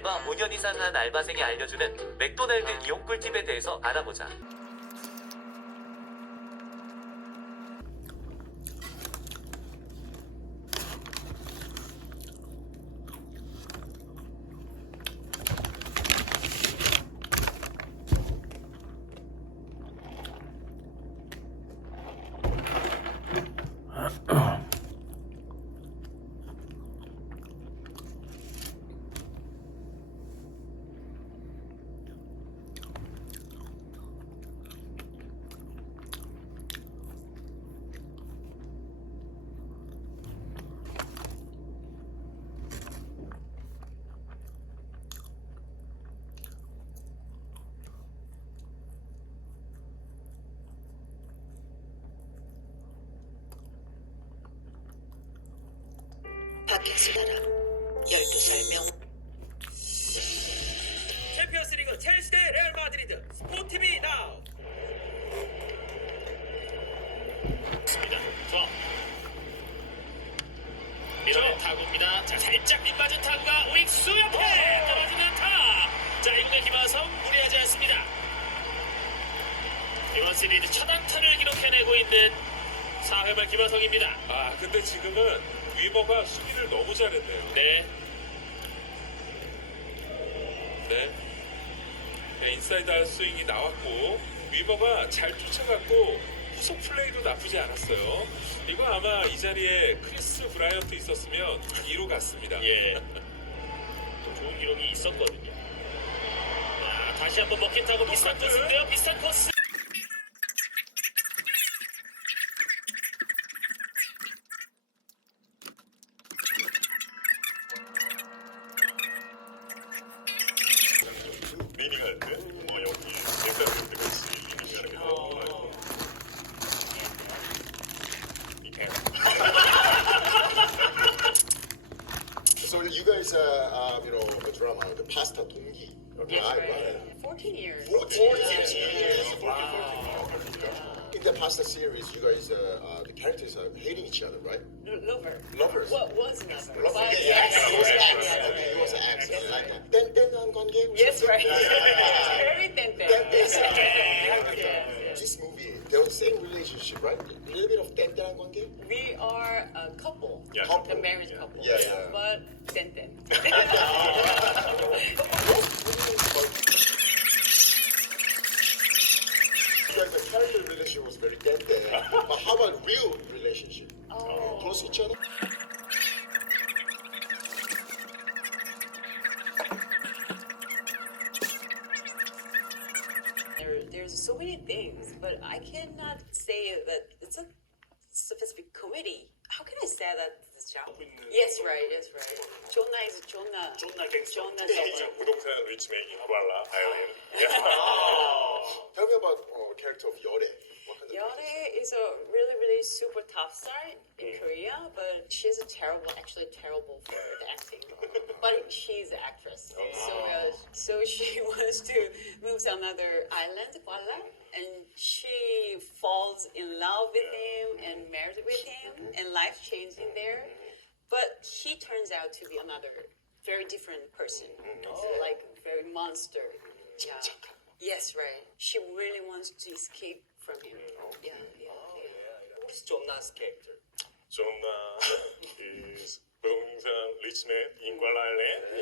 알바 5년 이상 한 알바생이 알려주는 맥도날드 이용 꿀팁에 대해서 알아보자. 박혁수 나라 12살 명 챔피언스리그 첼시 대 레알 마드리드 스포티비 나우. 밀어낸 타구입니다. 자, 살짝 빗맞은 타구가 우익수 옆에 떨어지는 타. 자, 이번에 김하성 무리하지 않습니다. 이번 시리즈 첫 안타를 기록해내고 있는 4회 말 김하성입니다. 아, 근데 지금은 위버가 수비를 너무 잘했네요. 네. 네, 인사이드 아웃 스윙이 나왔고 위버가 잘 쫓아갔고 후속 플레이도 나쁘지 않았어요. 이거 아마 이 자리에 크리스 브라이언트 있었으면 2루 갔습니다. 예. 또 좋은 기록이 있었거든요. 자, 다시 한번 먹힌 타고 비슷한 코스인데요. 비슷한 코스. 리닝할 때, 여기 색깔 때가 있으니 리닝하는 게 So you guys, a drama, the pasta 동기. Yes, Right. right. 14 years. 14 years. Wow. In the pasta series, you guys, the characters are hating each other, right? Lover. Lovers. What was lover? Lovers. But Yeah, yes, it was yes, actress. yes, Okay, it was an yes, actress. yes, Like yes. 땡땡한 관계. Yes, right. Yeah. Very tente. Yes. This movie, they were the same relationship, right? A little bit of 땡땡한 관계. We are a couple. Yeah. The married couple. Yeah, yeah. But tente. You guys, the character relationship was very 땡땡. But how about real relationship? Oh. Close to each other? There's so many things, but I cannot say that it's a specific comedy. How can I say that this job? Yes, right. Yes, right. Jonah is Jonah. 존나 갱스터. Jonah Silver. 부동산 리치맨 인과라 아이언. Tell me about character of Yore. What kind of Yore is a really, really super tough side in Korea, but she's actually terrible for the acting. But she's an actress, so she wants to move to another island, Kuala, and she falls in love with him and married with him, and life changing there. But he turns out to be another very different person, so like very monster. Yeah. Yes, right. She really wants to escape from him. Yeah. Who's Jonah's character? 존나 is 부동산 리치맨 인과라 아일랜드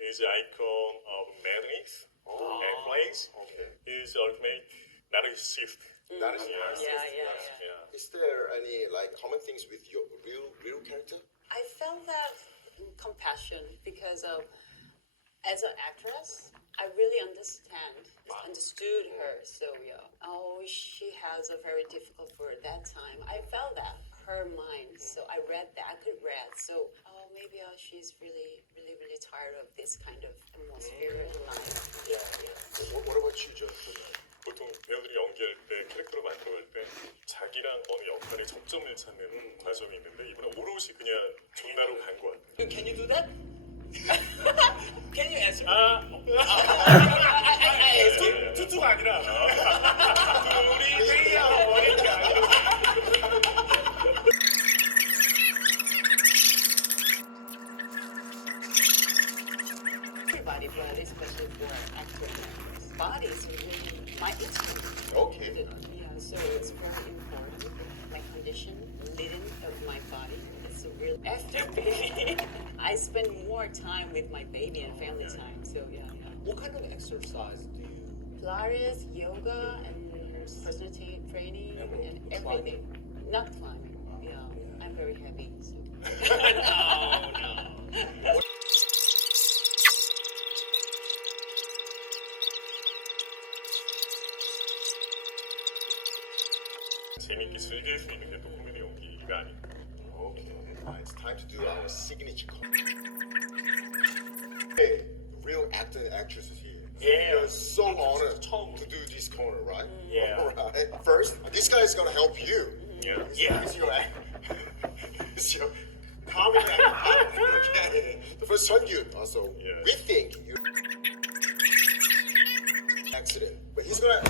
is icon of madness and place is ultimate narcissist. Yeah. Is there any common things with your real character? I felt that compassion because of, as an actress, I really understood her. So yeah, she has a very difficult for that time. I felt that her mind. So I read that. I could read. So maybe she's really, really, really tired of this kind of atmosphere in life. Yeah. What about you, John? 보통 배우들이 연기할 때 캐릭터를 만들어갈 때 자기랑 어느 역할의 접점을 찾는 과정이 있는데 이번에 오롯이 그냥 존나로 간 것 같아요. Can you do that? Can you answer? 투투가 아니라 우리 회의하고 이렇게 아니라 body, but especially for actors. Body is really my instrument. Okay. Yeah, so it's very important. My condition, leading of my body. It's a real. After baby, I spend more time with my baby and family time. So yeah. What kind of exercise do you? Pilates, yoga, and personal training, and everything. Not climbing. Yeah, I'm very heavy. So. no. 재밌게 즐길 수 있는 게 또 코미디 연기가 아닐까. Okay. It's time to do our signature corner. Hey, real actor and actresses here. Yeah. We're so honored to do this corner, right? Yeah. Alright. First, this guy is gonna help you. Yeah. He's your he's your comedy actor. Okay. The first Sungyun. So Yeah. we think you accident, but he's gonna.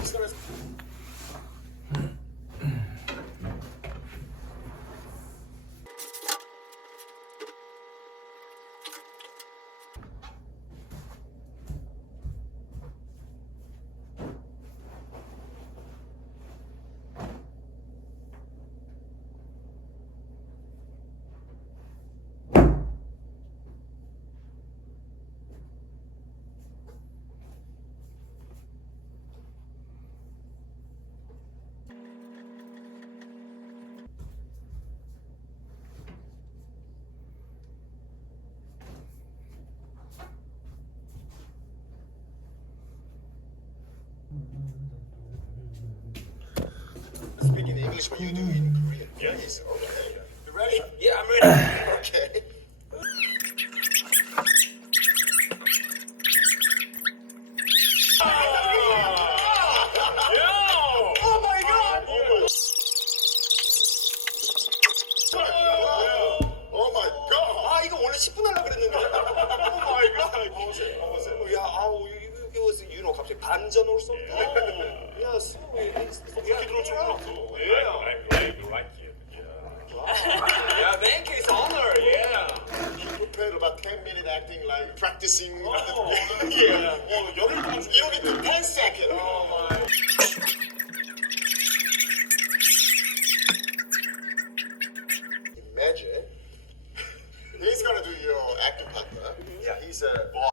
Speak in English, but you do in Korean. Yes. Okay. You ready? Yeah, I'm ready. Okay. Oh my god! Oh my god! 아 이거 원래 10분 하려고 그랬는데. Oh my god! 야, 아우 이거 유노 갑자기 반전 올 수 없다. 야, 스무 이렇게 들어올 줄 몰랐어. I like it. 야, thank you, it's an honor. Yeah. He prepared about 10-minute acting, like practicing. Yeah. 열을 더 You need to 10 seconds. Oh my. Imagine he's gonna do your acting partner. Yeah, he's a